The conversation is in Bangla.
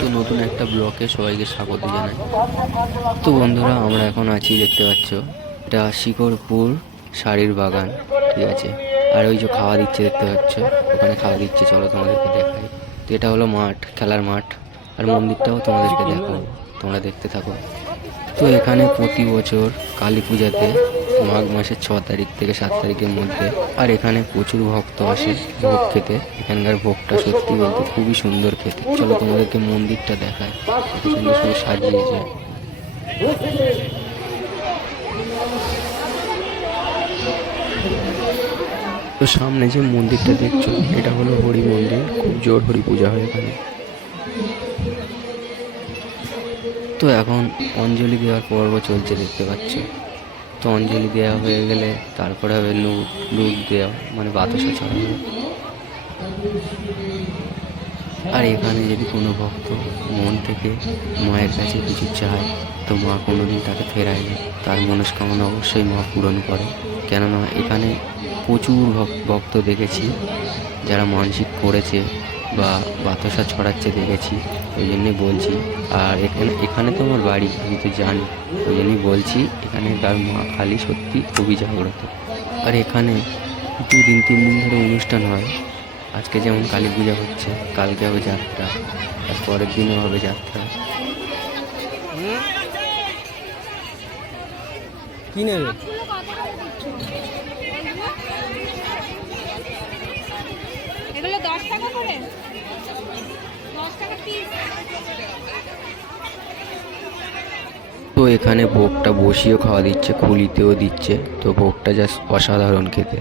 তো নতুন একটা ব্লকে সবাইকে স্বাগত জানাই। তো বন্ধুরা আমরা এখন আছি দেখতে পাচ্ছ এটা শিকরপুর শাড়ির বাগান ঠিক আছে? আর ওই যে খাওয়া দিচ্ছে দেখতে পাচ্ছ ওখানে খাওয়া দিচ্ছে চলো তোমাদেরকে দেখাই। তো এটা হলো মাঠ খেলার মাঠ আর মন্দিরটাও তোমাদেরকে দেখাবো। তোমরা দেখতে থাকো। তো এখানে প্রতি বছর কালী পূজাতে মাঘ মাসের ছ তারিখ থেকে সাত তারিখের মধ্যে, আর এখানে প্রচুর ভক্ত আসে ভোগ খেতে। এখানকার ভোগটা সত্যি বলতে খুবই সুন্দর খেতে। চলো তোমাদেরকে মন্দিরটা দেখায় কত সুন্দর সুন্দর সাজিয়েছে। তো সামনে যে মন্দিরটা দেখছ, এটা হলো হরি মন্দির। খুব জোর হরি পূজা হয় এখানে। তো এখন অঞ্জলি দেওয়ার পর্ব চলছে, দেখতে পাচ্ছ। তো অঞ্জলি দেওয়া হয়ে গেলে তারপরে হবে লুট লুট দেওয়া মানে বাতাসা ছড়ানো আর এখানে যদি কোনো ভক্ত মন থেকে মায়ের কাছে কিছু চায়, তো মা কোনোদিন তাকে ফেরায় না। তার মনস্কামনা অবশ্যই মা পূরণ করে। কেননা এখানে প্রচুর ভক- ভক্ত দেখেছি, যারা মানসিক করেছে বা বাতাসা ছড়াচ্ছে দেখেছি ওই জন্যই বলছি। আর এখানে এখানে তো আমার বাড়ি আমি তো জানি। ওই জন্যই বলছি এখানে তার মা কালী সত্যি খুবই জাগ্রত। আর এখানে দুদিন তিন দিন ধরে অনুষ্ঠান হয়। আজকে যেমন কালী পূজা হচ্ছে কালকে হবে যাত্রা আর পরের দিনও হবে যাত্রা। কি নেবে? এগুলো দশ টাকা করে দশ টাকা পিস তো এখানে ভোগটা বসিয়েও খাওয়া দিচ্ছে খুলিতেও দিচ্ছে। তো ভোগটা জাস্ট অসাধারণ খেতে।